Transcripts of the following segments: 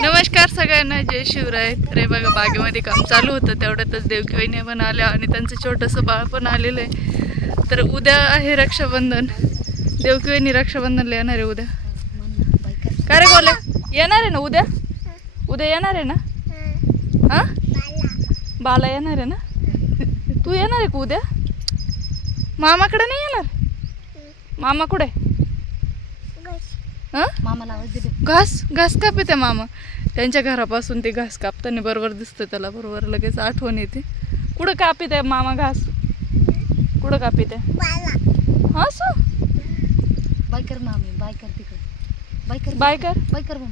नमस्कार सगळ्यांना जय शिवराय. रे बघा बागेमध्ये काम चालू होतं तेवढ्यातच देवकीवहिनी पण आल्या आणि त्यांचं छोटंसं बाळ पण आलेलं आहे. तर उद्या आहे रक्षाबंधन. देवकीवहिनी रक्षाबंधनला येणार आहे उद्या. काय रे बोला येणार आहे ना उद्या? उद्या येणार आहे ना? हां? बाला येणार आहे ना? तू येणार आहे का उद्या? मामाकडे नाही येणार? मामा कुठे? मामाला आवाज दिले घास घास कापिते मामा. त्यांच्या घरापासून ते घास कापताना बरोबर दिसतं त्याला बरोबर लगेच आठवण येते. कुठं कापित आहे मामा घास? कुठं कापित आहे? हा सो बाय कर मामी बाय कर तिकडे. बाय कर बाय कर. बाय कर मग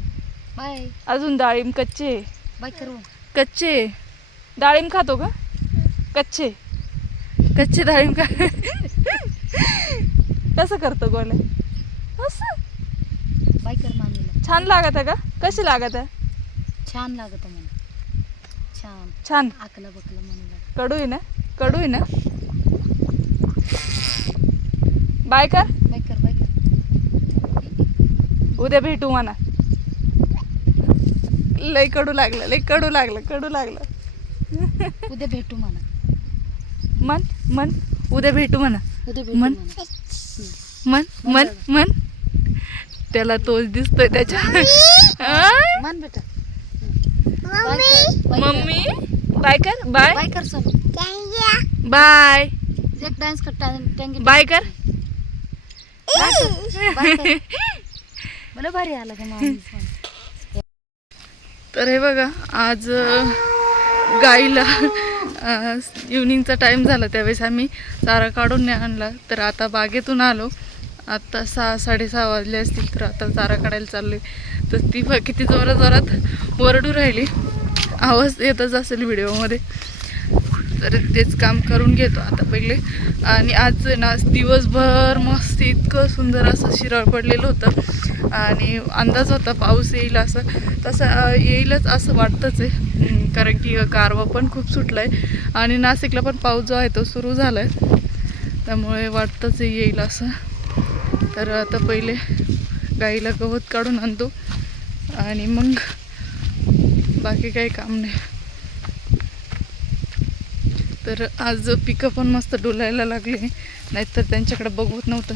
बाय. अजून डाळिंब कच्चे बाय कर मग कच्चे डाळिंब खातो का? कच्चे कच्चे डाळिंब खा कसं करतो गोल्या असं? बाय कर मामीला. छान लागत आहे का? कशी लागत आहे? छान लागत म्हणा. छान. छान. आकला बकला म्हणू लागत कडू आहे ना? कडू आहे ना? बाय कर बाय कर बाय कर उद्या भेटू म्हणा. लय कडू लागलं लय कडू लागलं कडू लागलं. उद्या भेटू म्हणा. मन मन. उद्या भेटू म्हणा. उद्या भेटू मन? म्हणा. मन मन मन. त्याला तोच दिसतोय त्याच्या आ? मान बेटा बाय कर बाय कर. मम्मी? बाय कर बाय. बाय कर सोनू बाय. एक डान्स कर टँगी बाय कर. बाय कर बाय कर. मला भारी आला का तर हे बघा आज गाईला इव्हनिंगचा टाईम झाला त्यावेळेस आम्ही चारा काढून नाही आणला. तर आता बागेतून आलो. आत्ता सहा साडेसहा वाजले असतील तर आता चारा काढायला चालले तर ती किती जोरा जोरात वरडू राहिली. आवाज येतच असेल व्हिडिओमध्ये. तर तेच काम करून घेतो आता पहिले. आणि आज ना दिवसभर मस्त इतकं सुंदर असं शिरळ पडलेलं होतं. आणि अंदाज होता पाऊस येईल असं. तसं येईलच असं वाटतंच आहे. कारण की कारवा पण खूप सुटला आहे आणि नाशिकला पण पाऊस जो आहे तो सुरू झाला आहे त्यामुळे वाटतंच आहे येईल असं. तर आता पहिले गाईला गवत काढून आणतो आणि मग बाकी काही काम नाही. तर आज पिकं पण मस्त डोलायला लागले. नाहीतर त्यांच्याकडे बघवत नव्हतं.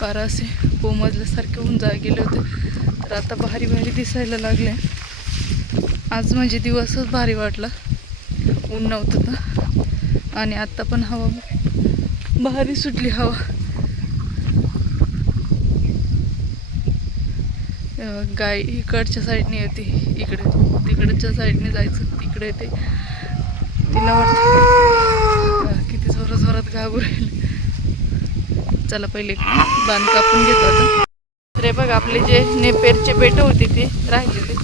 पारा असे कोमजल्यासारखे होऊन जा गेले होते. तर आता भारी भारी दिसायला लागले. आज म्हणजे दिवसच भारी वाटला. ऊन नव्हतं तर. आणि आत्ता पण हवा भारी सुटली हवा. गाय इकडच्या साईडने येते इकडे. तिकडच्या साईडने जायचं तिकडे येते. तिला वाटतं किती जोरात जोरात घाबरेल. चला पहिले बांध कापून घेतो आता. रे बघ आपले जे नेपेरचे बेट होते ते राहिले ते.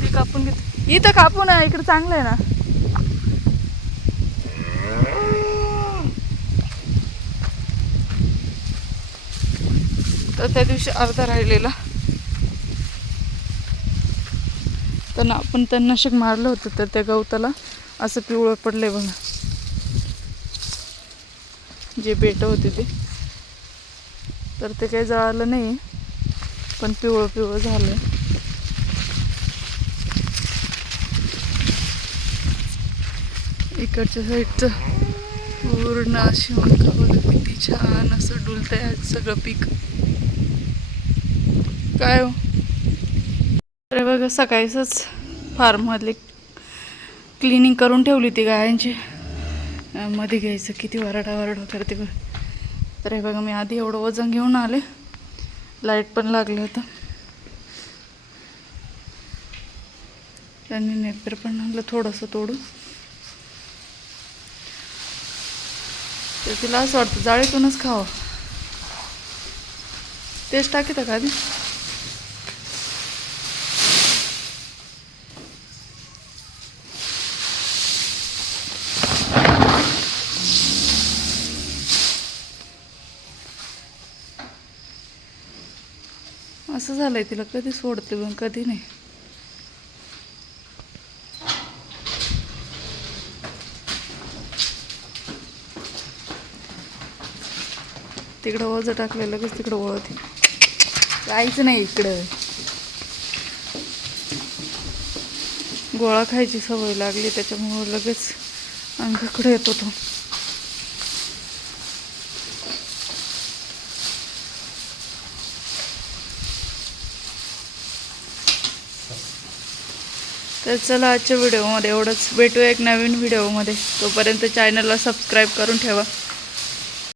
ते कापून घेतो. इथं कापून आहे इकडे चांगलं आहे ना? तर त्या दिवशी अर्धा राहिलेला. त्यांना आपण तणनाशक मारलं होतं तर त्या गवताला. असं पिवळं पडलंय बघा. जे बेट होते ते. तर ते काही जळालं नाही. पण पिवळं पिवळं झालं इकडच्या साईडचं पूर्ण अशी म्हणका बघा किती छान असं डुलतंय आज सगळं पीक. काय हो? अरे बघा सकाळीच फार्ममधली क्लिनिंग करून ठेवली ती गायांची. मध्ये घ्यायचं किती वरडा वरडा करते बघ. तर हे बघा मी आधी एवढं वजन घेऊन आले. लाइट पण लागलं होतं. त्यांनी नेपर पण आणलं थोडंसं तोडून. तर तिला असं वाटतं जाळीतूनच खावं. तेच टाकीत का आधी? असं झालंय तिला कधी सोडते पण कधी नाही. तिकडं ओझं टाकलं लगेच तिकडं वळते. जायचं नाही इकडं. गोळा खायची सवय लागली त्याच्यामुळं लगेच अंगाकडे येतो तो. तर चला आजच्या व्हिडिओमध्ये एवढंच. भेटूया एक नवीन व्हिडिओमध्ये. तोपर्यंत चॅनलला सबस्क्राईब करून ठेवा.